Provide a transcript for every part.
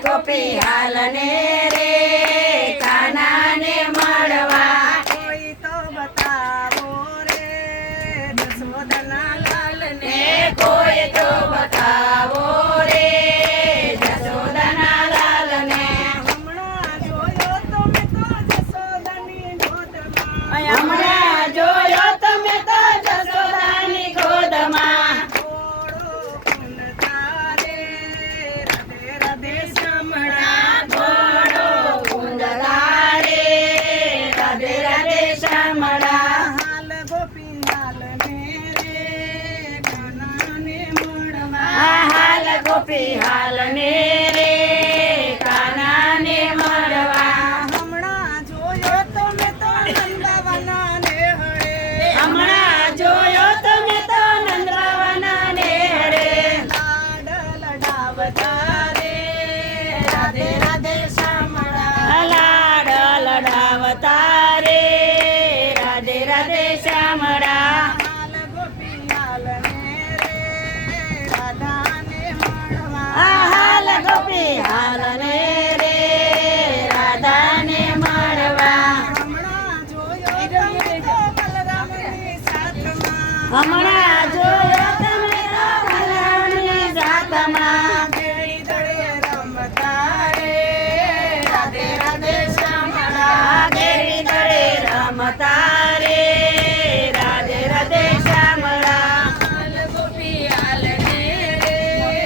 ગોપી હાલ ને રે કાનાને મળવા કોઈ તો બતાવો રે જશોદાના લાલને કોઈ તો બતાવો રે જશોદાના લાલને હમણાં જોયો તો મેં તો જશોદાની ગોદમાં હમણાં જોયો તમે તો જશોદાની ગોદમાં થોડો કુંડ તારે રાધે રાધે શામળા થોડો કુંડ તારે રાધે રાધે શામળા હાલ ગોપી હાલ ને રે કાનાને મળવા હાલ ગોપી હાલ ને રે કાનાને મળવા હમણાં જોયો તો મેં તો નંદવના ને હળે હમણાં જોયો તમે તો નંદવાના ને રે લાડ લડાવતા રે રાધે રાધે શામળા લાડ લડાવતા રે રાધે રાધે શામળા હાલ ગોપી હાલ ને રે રાધાને મળવા હાલ ગોપી હાલ ને રે રાધાને મળવા હમણાં જોયો તમે તો બલરામની સાથમાં હમણાં જોયો તમે તો બલરામની સાથમાં કેળી દળે રમતા રે રાધે રાધે શામળા ગેરી દળે રમતા રે રાધે રાધે શામળા હાલ ગોપી હાલ ને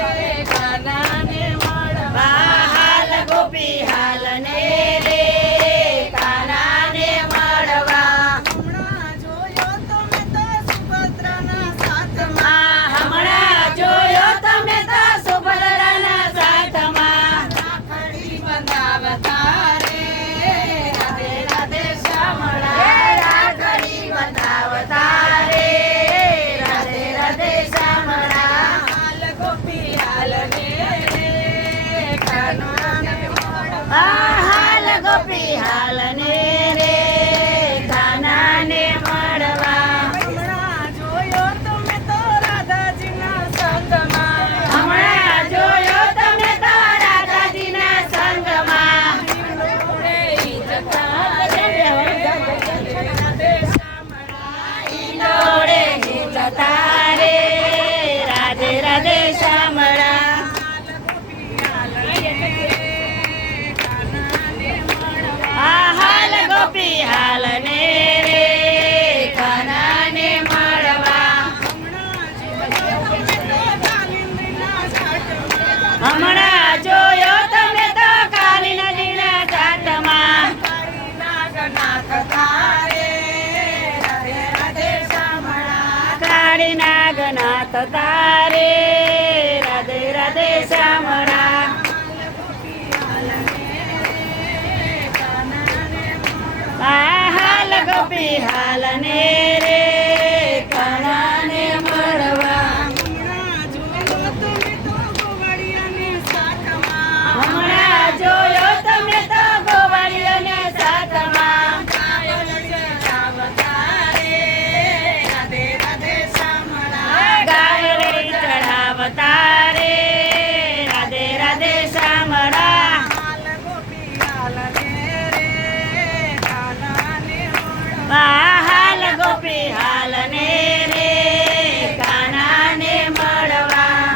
રે કાનાને મળવા હાલ ગોપી હાલ ને રે કાનાને મળવા હમણાં જોયો તો મેં તો સુભદ્રાના સાથમાં હમણાં જોયો તમે તો સુભદ્રાના સાથમાં રાખડી બંધાવતા રે રાધે રાધે શામળા રાખડી બંધાવતા રે રાધે રાધે શામળા હાલ ગોપી હાલ ને રે કાનાને મળવા હાલ ગોપી હાલ ને રે કાનાને મળવા હમણાં જોયો તો મેં તો રાધાજીના સંગમાં હમણાં જોયો તમે તો રાધાજીના સંગમાં હિંડોળે ઈ જતા રે રાધે શામળા ઈંડોળે હિંચતા રે રાધે રાધે શામળા હાલ ગોપી હાલ ને રે કાનાને મળવા હાલ ગોપી હાલ ને રે કાનાને મળવા હમણાં જોયો તો મેં તો કાલી હમણાં જોયો તમે તો કાલી નદીના ઘાટમાં નદીના ઘાટમાં કાળીના ગનાથ તારે રાધે રાધે શામળા કાળી નાગનાથ તારે રાધે રાધે શામળા હાલ ગોપી હાલ ને રે કાનાને મળવા હમણાં જોયો તો મેં તો ગોવાળિયાની શાખમાં હમણાં જોયો તમે તો ગોવાળીઓને સાથમાં કાયલ ચડાવતા રે રાધે રાધે શામળા ગાયરી ચડાવતા રે રાધે રાધે શામળા હાલ ગોપી હાલ ને રે કાનાને મળવા હાલ ગોપી હાલ ને રે કાનાને મળવા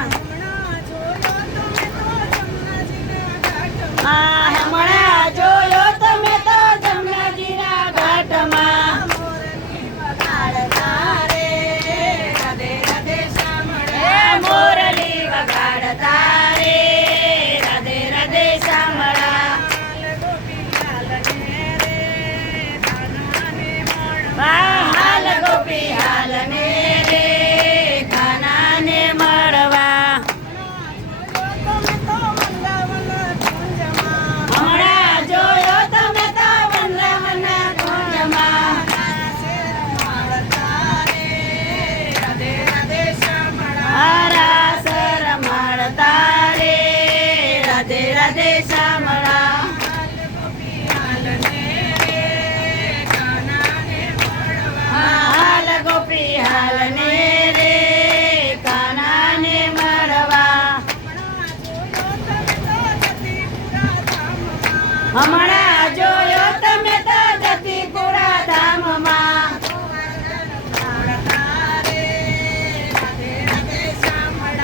હમણાં જોયો તો મેં તો જમનાજીના ઘાટમાં હમણાં જોયો તમે તો જમનાજીના ઘાટમાં મોરની વગાડતા રે રાધે રાધે શામળા મોરલી વગાડતા રે રાધે રાધે શામળા હાલ ગોપી હાલ ને રે કાનાને મળવા હાલ ગોપી હાલ ને રે કાનાને મળવા હમણાં જોયો તમે તો વનરાવના કુંજમાં રાસ રમાડતા રે રાધે રાધે શામળા હાલ ગોપી હાલ ને રે કાનાને મળવા હમણાં જોયો તમે તો જતીપુરા ધામમાં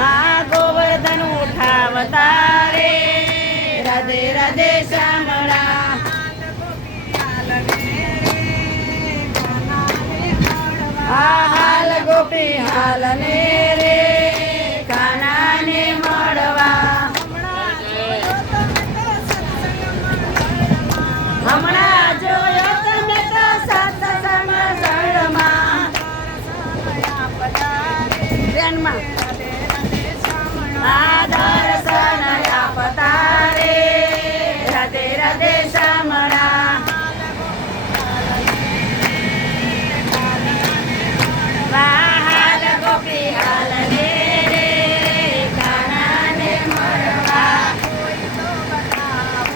આ ગોવર્ધન ઉઠાવતા રે રાધે રાધે શામળા આ હાલ ગોપી હાલ ને